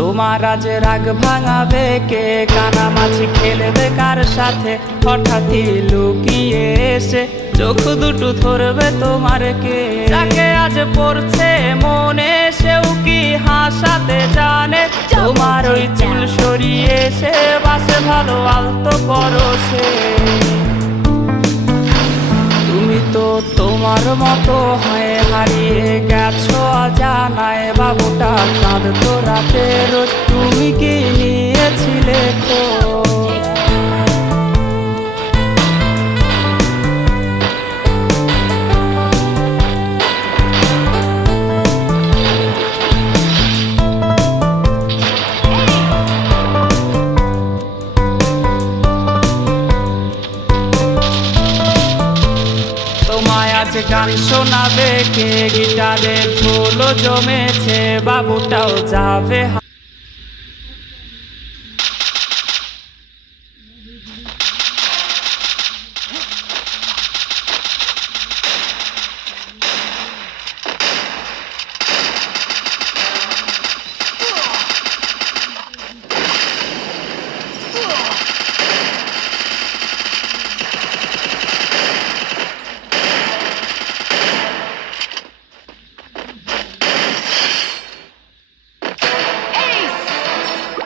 তোমার আজ রাগ ভাঙাবে কে? কানামাছি খেলবে কার সাথে? হঠাৎই লুকিয়ে এসে চোখ দুটো ধরবে তোমার কে? যাকে আজ পড়ছে মনে সেও কি হাসাতে জানে? তোমার ওই চুল সরিয়ে সে বাসে ভালো আলতো পরশে। তুমি তো তোমার মতো হয়ে হারিয়ে গেছো অজানায়। বাবুটা কাঁদতো রাতে রোজ, তুমি কি নিয়েছিলে খোঁজ? তোমায় আজ গান শোনাবে কে? গিটারে ধুলো জমেছে, বাবুটাও যাবে